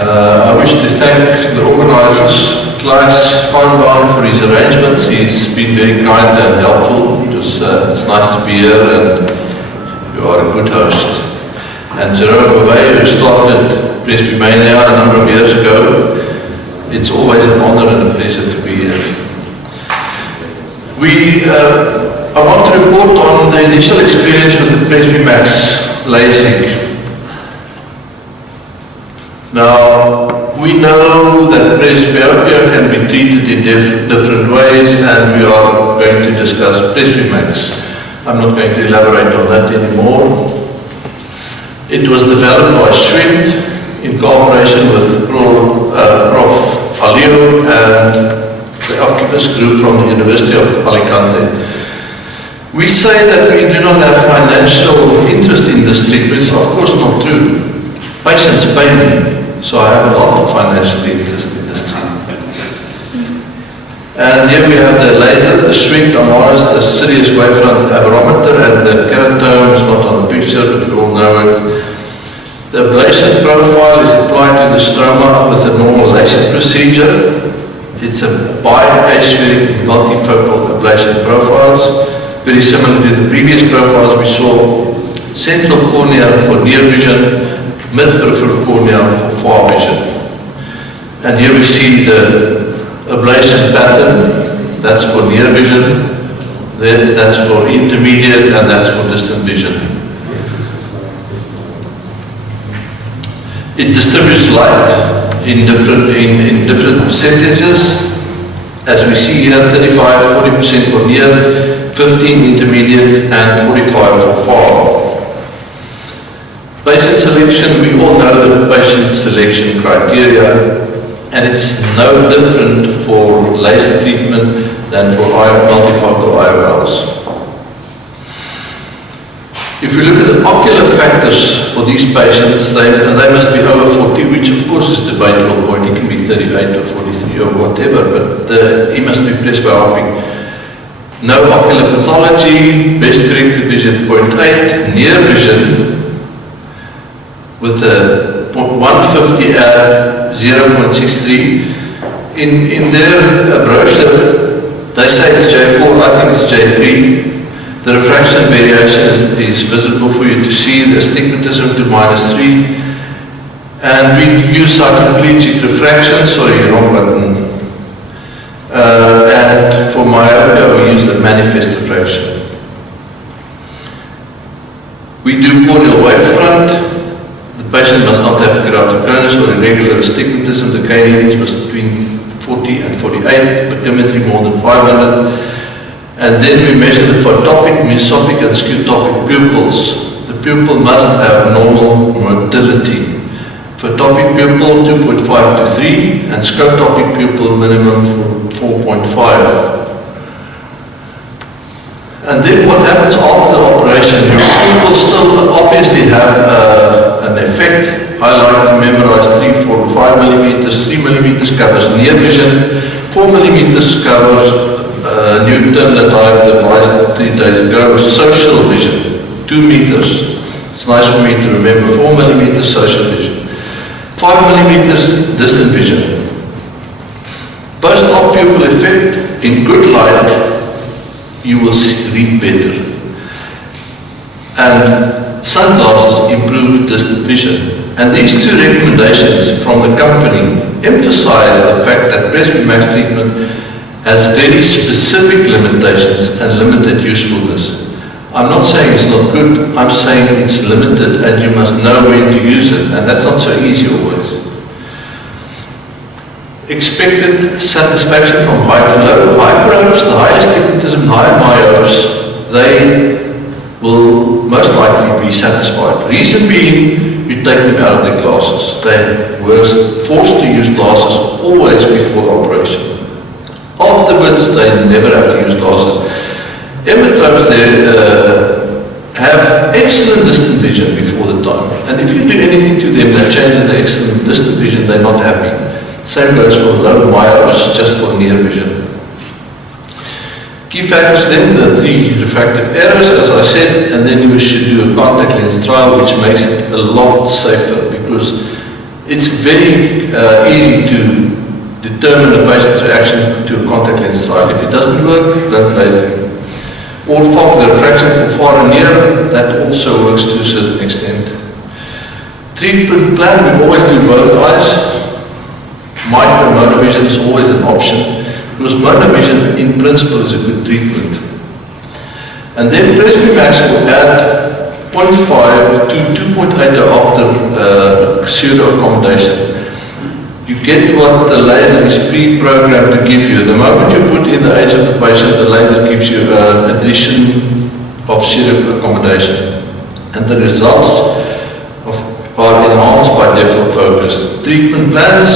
I wish to thank the organisers, Klaas Feinbaum, for his arrangements. He's been very kind and helpful. It's nice to be here, and you are a good host. And Jerome Bouvet, who started Presbymania a number of years ago, it's always an honour and a pleasure to be here. I want to report on the initial experience with the Presbymax Lasik. Now, we know that presbyopia can be treated in different ways, and we are going to discuss Presbymax. I'm not going to elaborate on that anymore. It was developed by Schwint in cooperation with Prof. Alio and the Oculus group from the University of Alicante. We say that we do not have financial interest in this treatment. It's of course not true. Patients pay me, so I have a lot of financial interest in this treatment. And here we have the laser, the Schwint Amaris, the Sirius wavefront aberrometer, and the keratome is not on the picture, but you all know it. The ablation profile is applied to the stroma with a normal LASIK procedure. It's a bi-aspheric multifocal ablation profiles, very similar to the previous profiles we saw. Central cornea for near vision, mid-peripheral cornea for far vision. And here we see the ablation pattern. That's for near vision, that's for intermediate, and that's for distant vision. It distributes light in different percentages. As we see here, 35-40% for near, 15 intermediate, and 45 for far. Patient selection, we all know the patient selection criteria, and it's no different for laser treatment than for multifocal IOLs. If we look at the ocular factors for these patients, they must be over 40, which of course is a debatable point. He can be 38 or 43 or whatever, but he must be presbyopic. No ocular pathology, best corrected vision 0.8, near vision with a 150 at 0.63. In their brochure, they say it's J4, I think it's J3. The refraction variation is visible for you to see, the astigmatism to -3. And we use cycloplegic refraction, sorry, wrong button. And for myopia, we use the manifest refraction. We do corneal wavefront. The patient must not have keratoconus or irregular astigmatism. The K readings must be between 40 and 48, perimetry more than 500. And then we measure the photopic, mesopic, and scutopic pupils. The pupil must have normal motility. Photopic pupil 2.5 to 3, and scotopic pupil minimum 4.5. And then what happens after the operation? Your pupils still obviously have an effect. I like to memorize 3, 4, and 5 millimeters. 3 millimeters covers near vision, 4 millimeters covers a new term that I devised 3 days ago was social vision, 2 meters. It's nice for me to remember, 4 millimeters social vision. 5 millimeters distant vision. Post-op pupil effect, in good light, you will read better. And sunglasses improve distant vision. And these 2 recommendations from the company emphasize the fact that Presbymax treatment has very specific limitations and limited usefulness. I'm not saying it's not good, I'm saying it's limited and you must know when to use it, and that's not so easy always. Expected satisfaction from high to low. Hyperopes, the high astigmatism, high myopes, they will most likely be satisfied. Reason being, you take them out of their glasses. They were forced to use glasses always before operation. Afterwards, they never have to use glasses. Emmetropes have excellent distant vision before the time. And if you do anything to them that changes the excellent distant vision, they're not happy. Same goes for low myopes, just for near vision. Key factors then, the 3 refractive errors, as I said, and then you should do a contact lens trial, which makes it a lot safer, because it's very easy to determine the patient's reaction to a contact lens trial. If it doesn't work, don't laser him. Or fog the refraction for far and near, that also works to a certain extent. Treatment plan, we always do both eyes. Micro monovision is always an option, because monovision in principle is a good treatment. And then Presbymax will add 0.5 to 2.8 diopter pseudo accommodation. You get what the laser is pre-programmed to give you. The moment you put in the age of the patient, the laser gives you an addition of pseudo accommodation. And the results are enhanced by depth of focus. Treatment plans,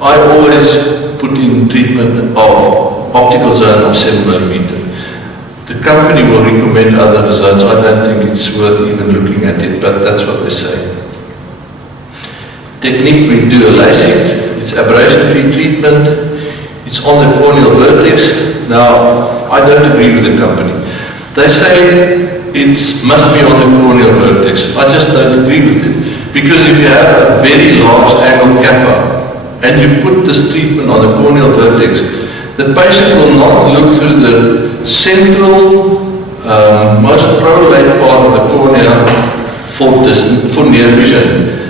I always put in treatment of optical zone of 7 mm. The company will recommend other zones. I don't think it's worth even looking at it, but that's what they say. Technique, we do a Lasik, it's aberration-free treatment, it's on the corneal vertex. Now, I don't agree with the company. They say it must be on the corneal vertex. I just don't agree with it. Because if you have a very large angle kappa and you put this treatment on the corneal vertex, the patient will not look through the central, most prolate part of the cornea for near vision.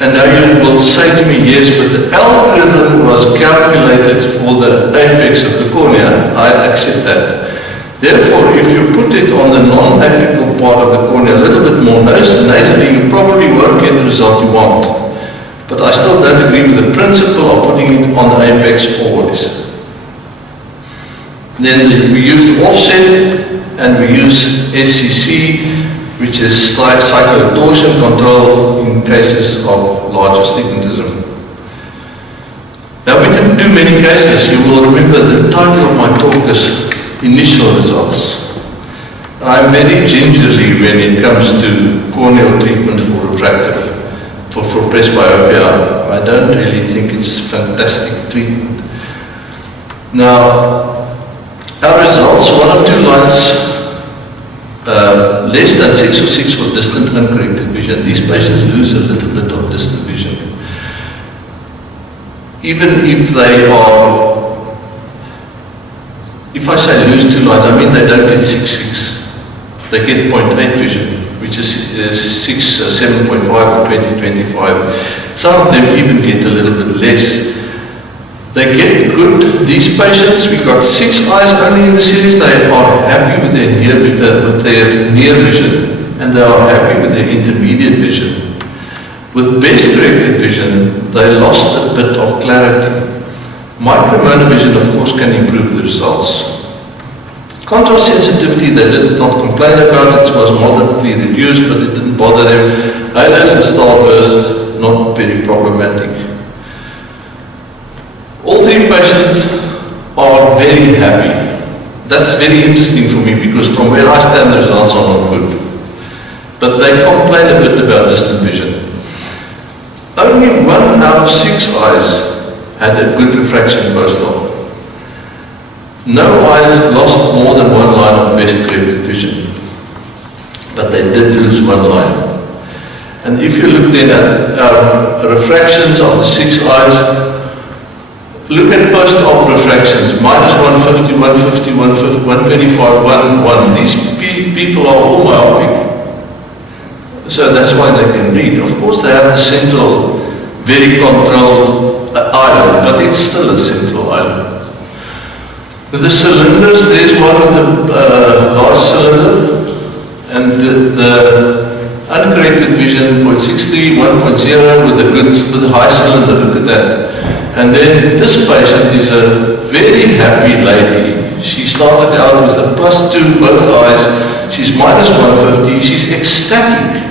And now you will say to me, yes, but the algorithm was calculated for the apex of the cornea. I accept that. Therefore, if you put it on the non-apical part of the cornea, a little bit more nasally, you probably won't get the result you want. But I still don't agree with the principle of putting it on the apex always. Then we use offset and we use SCC, which is cyclotorsion control in cases of large astigmatism. Now, we didn't do many cases. You will remember the title of my talk is Initial Results. I'm very gingerly when it comes to corneal treatment for refractive, for presbyopia. I don't really think it's fantastic treatment. Now, our results, 1 or 2 lines less than 6 or 6 for distant uncorrected vision. These patients lose a little bit of distant vision. Even if they are, if I say lose 2 lines, I mean they don't get 6.6. They get 0.8 vision, which is 7.5 or 20/25. Some of them even get a little bit less. They get good. These patients, we got 6 eyes only in the series. They are happy with their near vision, and they are happy with their intermediate vision. With best corrected vision, they lost a bit of clarity. Micromonovision, of course, can improve the results. Contrast sensitivity, they did not complain about. It was moderately reduced, but it didn't bother them. Halos and starburst, not very problematic. All 3 patients are very happy. That's very interesting for me because from where I stand, the results are not good. But they complain a bit about distant vision. Only 1 out of 6 eyes had a good refraction post-op. No eyes lost more than 1 line of best corrected vision. But they did lose 1 line. And if you look then at our refractions of the 6 eyes, look at post-op refractions, minus 150, 150, 150, 125, 1. These people are all myopic. So that's why they can read. Of course, they have the central, very controlled eyelid, but it's still a central eyelid. The cylinders, there's one of the large cylinder, and the uncorrected vision, 0.63, 1.0 with the high cylinder, look at that. And then this patient is a very happy lady. She started out with a +2 both eyes. She's minus 150. She's ecstatic.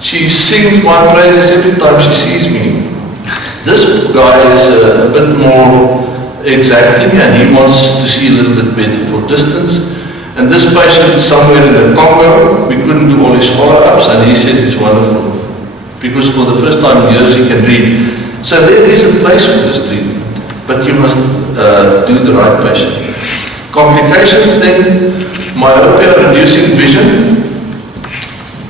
She sings my praises every time she sees me. This guy is a bit more exacting and he wants to see a little bit better for distance. And this patient is somewhere in the Congo. We couldn't do all his follow-ups and he says it's wonderful. Because for the first time in years he can read. So there is a place for this treatment, but you must do the right patient. Complications then, myopia, reducing vision,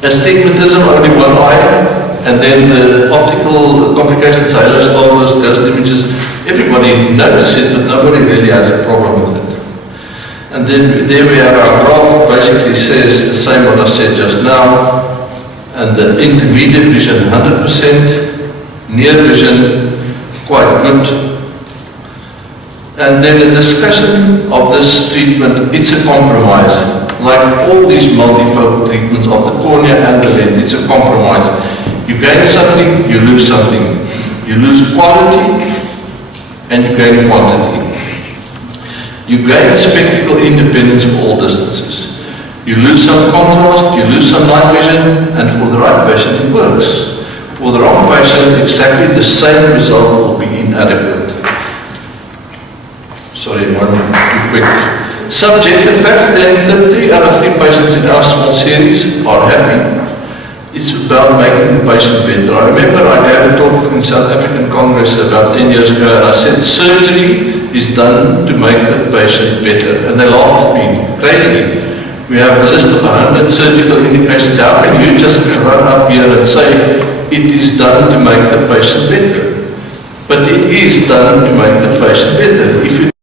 astigmatism, only 1 eye, And then the optical complications, halos, volvos, ghost images, everybody notices it, but nobody really has a problem with it. And then there we have our graph, basically says the same what I said just now. And the intermediate vision 100%, near vision quite good. And then the discussion of this treatment, it's a compromise. Like all these multifocal treatments of the cornea and the lens, it's a compromise. You gain something, you lose something. You lose quality and you gain quantity. You gain spectacle independence for all distances. You lose some contrast, you lose some night vision, and for the right patient it works. For the wrong patient, exactly the same result will be inadequate. Sorry, one too quick. Subjective facts, then 3 out of 3 patients in our small series are happy. It's about making the patient better. I remember I gave a talk in South African Congress about 10 years ago, and I said surgery is done to make the patient better. And they laughed at me, crazy. We have a list of 100 surgical indications. How can you just run up here and say it is done to make the patient better? But it is done to make the patient better. If you